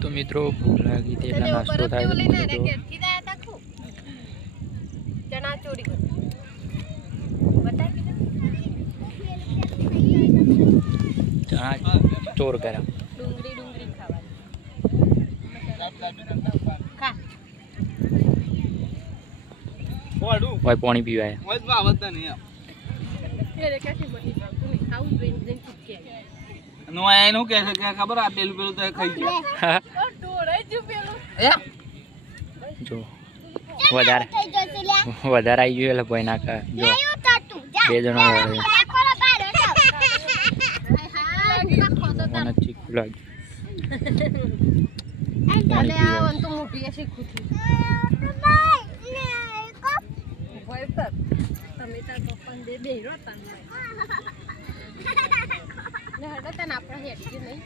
તો મિત્રો ભૂખ લાગી તે એટલે નાસ્તો થાય ચણા ચોરી ચણા ચોર કર્યા ડુંગળી ખાવાની ભાઈ પાણી પીવાય ખબર આ પેલું પેલું તો ખાઈ જો વધારે આવી ગયું એટલે ભાઈ ના ખા જો બે જણા મને ચીકુ લાગ્યું તો મોટી શીખું છું તમે તાર પપ્પાને બે રો તને આપણે હેઠી નહીં